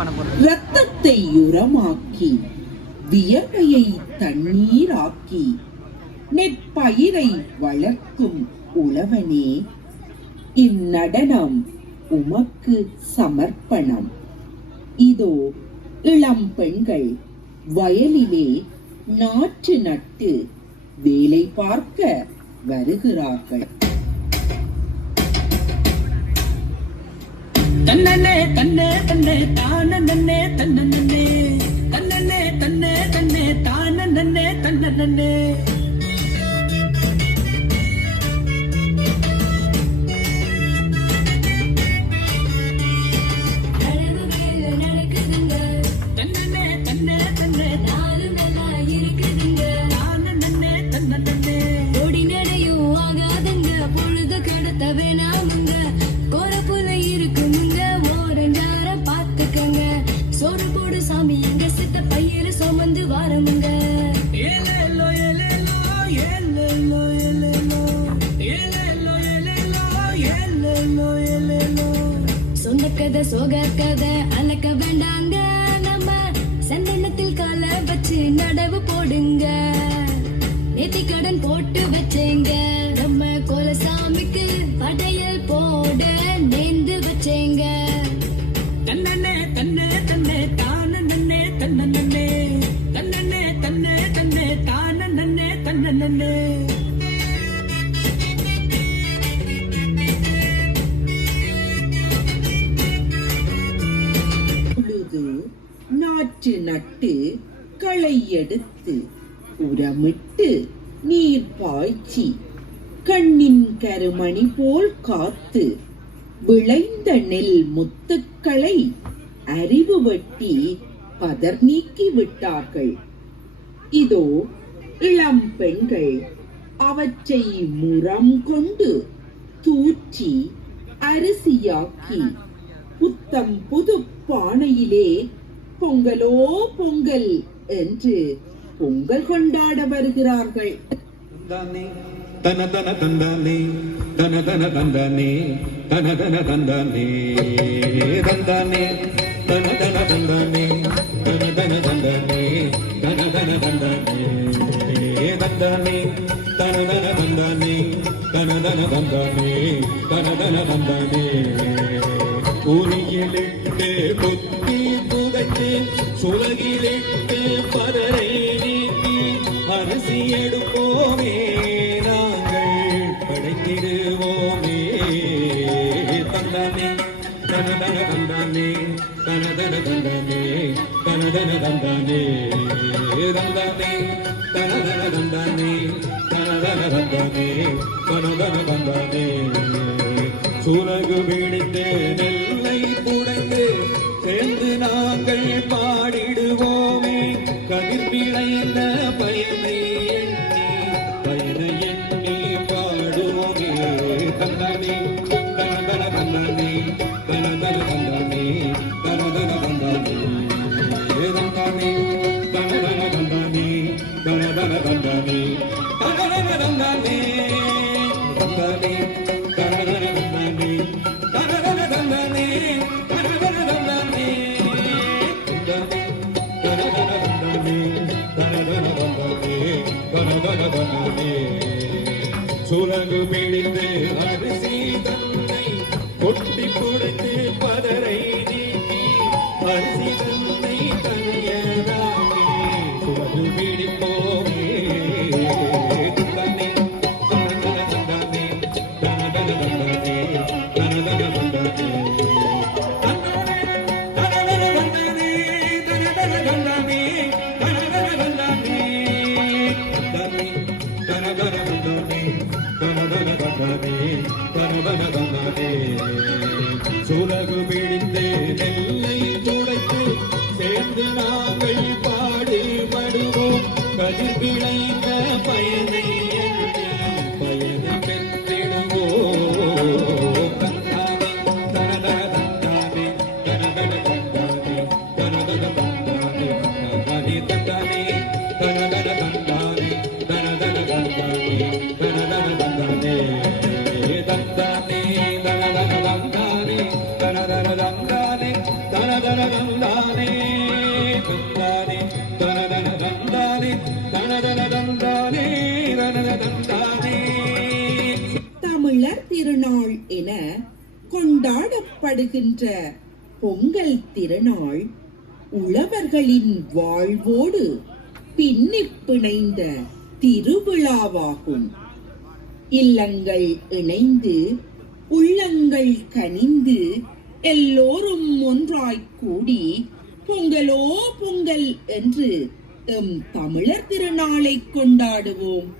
பண்ண போறோம். ரத்தத்தை உரமாக்கி வியர்வையை தண்ணீராக்கி நெற்பயிரை வளர்க்கும் உழவனே, இந்நடனம் உமக்கு சமர்ப்பணம். இதோ இளம் பெண்கள் வயலிலே நாற்று நட்டு வேலை பார்க்க வருகிறார்கள். தன்னே தன்னே தன்னே தான நன்னே தன்னே தன்னே தன்னே தன்னே தான நன்னே தன்னே கதை சோக கதை அலக்க வேண்டாங்க, நம்ம சந்தனத்தில் கால வச்சு நடவு போடுங்க. நேத்தி கடன் போட்டு வச்சேங்க, நம்ம கோலசாமிக்கு படையல் போட நேர்ந்து வச்சேங்க. தன்னே தன்னே தன்னே தான நன்னே தன்னே தன்னே தன்னே தன்னே தான நன்னே தன்னே நாற்று நட்டு களை எடுத்து உரமிட்டு நீர் பாய்ச்சி கண்ணின் கருமணி போல் காத்து விளைந்த நெல் முத்துக்களை அறிவு வெட்டி பதர் நீக்கி விட்டார்கள். இதோ இளம் பெண்கள் அவற்றை முறம் கொண்டு தூற்றி அரிசியாக்கி புத்தம் புது பானையிலே பொங்கலோ பொங்கல் என்று பொங்கல் கொண்டாட வருகிறார்கள். தன தன தந்தானே தன தன தந்தானே தன தன தந்தானே தந்தானே தன தன தந்தானே தன தன தந்தானே தன தன தந்தானே தந்தானே தன தன தந்தானே தன தன தந்தானே தன தன தந்தானே ஊரியிலிட்டு புத்தி புதைத்து சுலகிலிட்டு பதரை நீக்கி அரிசி எடுப்போமே, நாங்கள் படைத்திடுவோமே. தந்தானே தனதன தந்தானே தனதன தந்தானே தனதன தந்தானே தந்தானே தனதன தந்தானே தனதன தந்தானே தனதன தந்தானே சுலகு பிடித்து நெல்லை புடைந்து சேர்ந்து நாங்கள் பாடிடுவோமே. கதிர் விளைந்த பயனை எண்ணி பயனை எண்ணி பாடுவோமே. தந்தானே தனதன தந்தானே தனதன தந்தானே தனதன தந்தானே தந்தானே தனதன தந்தானே தனதன தந்தானே தனதன தந்தானே தந்தானே தனதன தந்தானே தனதன தந்தானே தனதன தந்தானே தனதன தந்தானே தனதன தந்தானே தனதன தந்தானே சுலகு பிடித்து அரிசி தன்னை கொட்டி புடைத்து பதரை நீக்கி அரிசி தன்னை தனியராகி சுலகு பிடிப்போமே. தந்தானே தனதன தந்தானே தனதன தந்தானே தனதன தந்தானே சுலகு பிடித்து நெல்லை துடைத்து தனதனதந்தானே தந்தானே தனதனதந்தானே தனதனதந்தானே தனதனதந்தானே. தமிழர் திருநாள் என கொண்டாடப்படுகின்ற பொங்கல் திருநாள் உழவர்களின் வாழ்வோடு பின்னிப் பிணைந்த திருவிழாவாகும். இல்லங்கள் இணைந்து உள்ளங்கள் கனிந்து எல்லோரும் ஒன்றாய் கூடி பொங்கலோ பொங்கல் என்று எம் தமிழர் திருநாளை கொண்டாடுவோம்.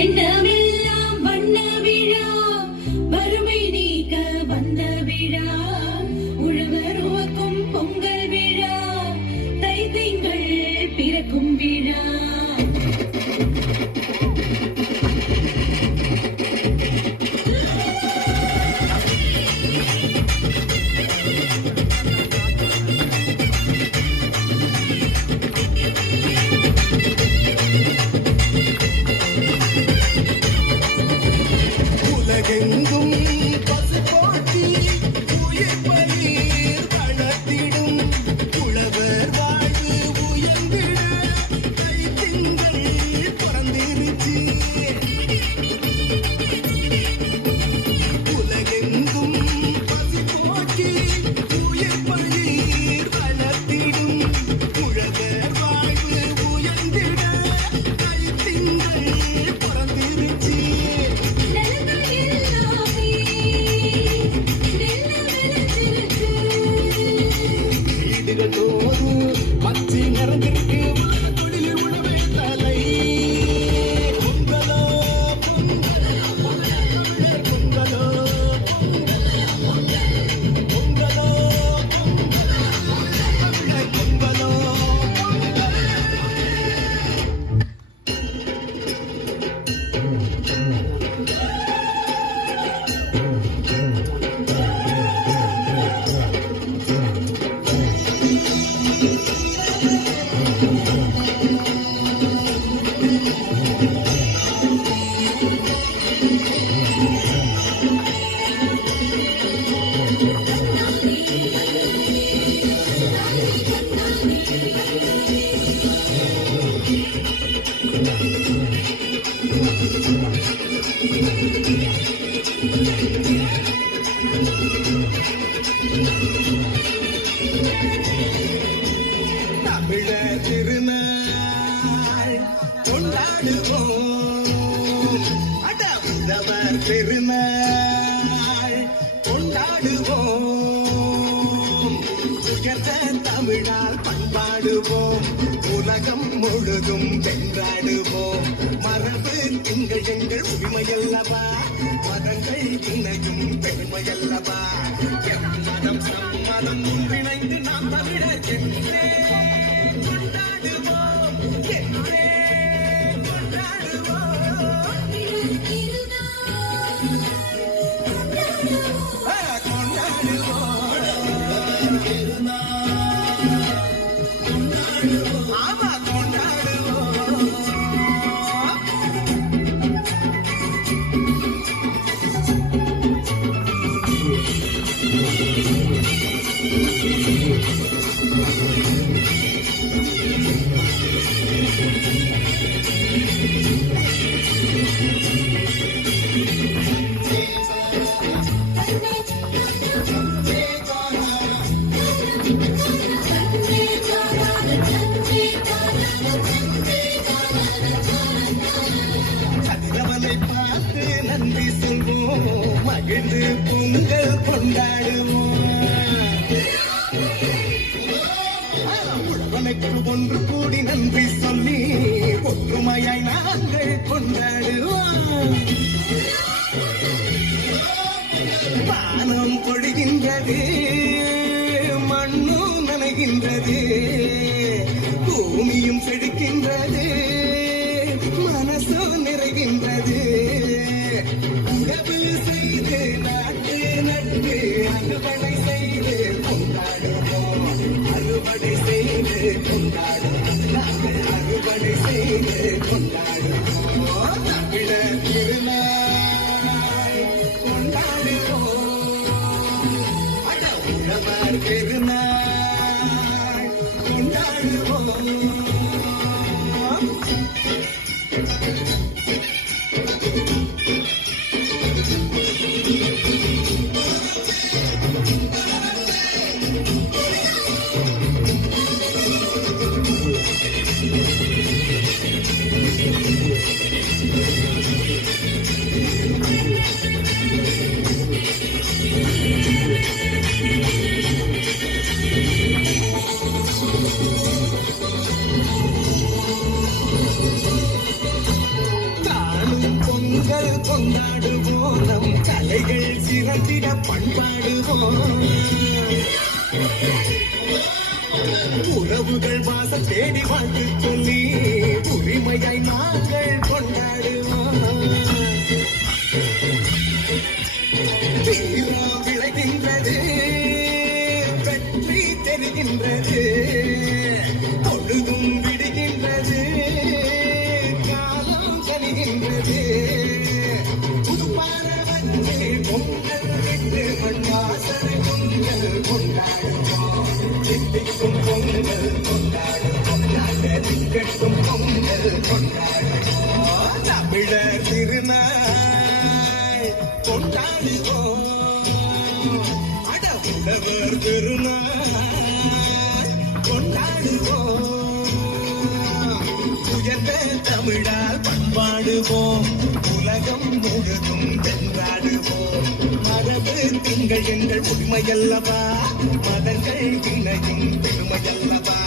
எண்ணமெல்லாம் வண்ண விழா, வறுமை நீக்க வந்த விழா, உழவர் உவக்கும் பொங்கல் விழா, தை திங்கள் பிறக்கும் விழா. உலகெங்கும் பசுபோற்றி உயிர் பயிர் வளர்த்திடும் உழவர் வாழ்வு உயர்ந்திட தைத்திங்கள் பிறந்திருச்சு. உலகெங்கும் பசுபோற்றி உயிர் பயிர் வளர்த்திடும் உழவர் வாழ்வு உயர்ந்திட தைத்திங்கள் பிறந்திருச்சு. வீடுகளோடு பச்சை நிறந்திருக்கு தொழில் உழவை தலை. பொங்கலோ பொங்கலோ பொங்கலோ பொங்கலோ. தமிழர் திருநாள் கொண்டாடுவோம். அடவுதவர் திருநாள் கொண்டாடுவோம். உயர்ந்த தமிழால் பண்பாடுவோம். உலகம் முழுதும் வென்றாடுவோம். மரபு எங்கள் எங்கள் உரிமையல்லவா, மதங்கள் இணையும் பெருமையல்லவா. எம்மதம் சம்மதம் ஒன்றிணைந்து நாம் தமிழர் என்றே கொண்டாடுவோம், என்றே கொண்டாடுவோம். ஆமா கொண்டாடுவோம். கதிரவனை பார்த்து நன்றி சொல்வோம், மகிழ்ந்து பொங்கல் கொண்டாடுவோம். உழவனுக்கு ஒன்று கூடி நன்றி சொல்லி ஒற்றுமையாய் நாங்கள் கொண்டாடுவோம். வானம் பொழிகின்றது, மண்ணும் நனைகின்றது, பூமியும் செழிக்கின்றது, மனசும் நிறைகின்றது. உழவு செய்து நாட்டு நட்டு அறுவடை செய்து கொண்டாடுவோம். அறுவடை செய்து கொண்டாடுவோம். நாங்கள் அறுவடை செய்து கொண்டாடுவோம். தமிழர் திருநாள் கொண்டாடுவோம். உழவர் பெருநாள் கொண்டாடுவோம். தானும் பொங்கல் கொண்டாடுவோம், நம் கலைகள் சிறந்திட பண்பாடுவோம். உறவுகள் வாசல் தேடி வாழ்த்து சொல்லி உரிமையாய் நாங்கள் கொண்டாடுவோம். தீரம் விளைகின்றது, வெற்றி தெரிகின்றது, பொழுதும் விடுகின்றது, காலம் கனிகின்றது. புதுப்பான வந்து பொங்கல் விட்டு மண்வாசனை பொங்கல் கொண்டாடுவோம். தித்திக்கும் பொங்கல் கொண்டாடுவோம், நாங்கள் திக்கட்டும் பொங்கல் கொண்டாடுவோம். தமிழர் திருநாள் கொண்டாடுவோம். அட உழவர் திருநாள் கொண்டாடுவோம். உயர்ந்த தமிழால் பண்பாடுவோம், உலகம் முழுதும் வென்றாடுவோம். மரபு திங்கள் எங்கள் உரிமையல்லவா, மதங்கள் இணையும் பெருமையல்லவா.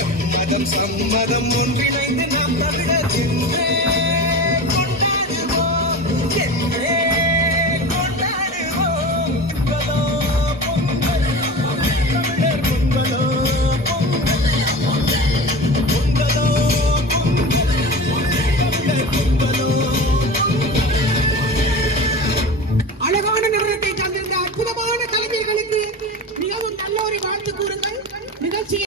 எம்மதம் சம்மதம் ஒன்றிணைந்து நாம் தமிழர் என்றே கொண்டாடுவோம். என்றே